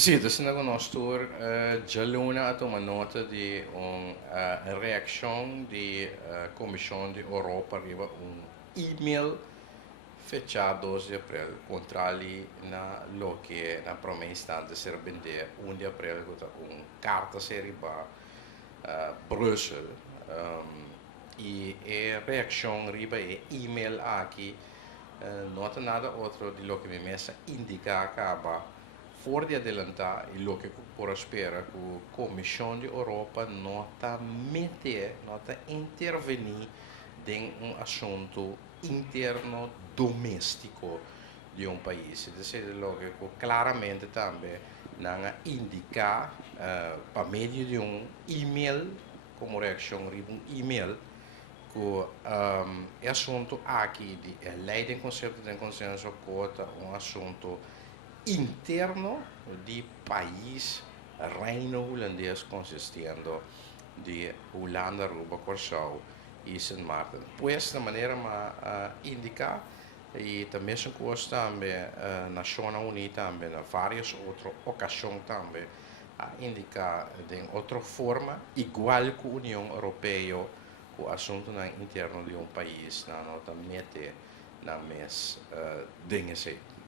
Sì, adesso ne conosco già l'una a una nota di una reazione di Commissione di Europa arriva un email fechato 12 di aprile contro na lo che na promessa di serbende 1 di aprile con un carta serie ba Brussel e reazione arriva e email aqui nota nada altro di lo che mi messa indica che fuori di adelantare lo che può spera che la Commissione d'Europa nota mette, nota intervenire in un assunto interno domestico di un paese. Lo che chiaramente tambe non indica per medio di un email, come reazione di un email, che è assunto aqui di leiding concept del consenso quota un assunto interno di país Reino Holandês consistendo de Holanda, Aruba, Curaçao e Sint Maarten. Pues, de maneira indica e também se costa também Nações Unidas também na várias outras ocasiões também a indicar de outra forma igual que a União Europeia o assunto na interno de um país na nota mete na mes dingen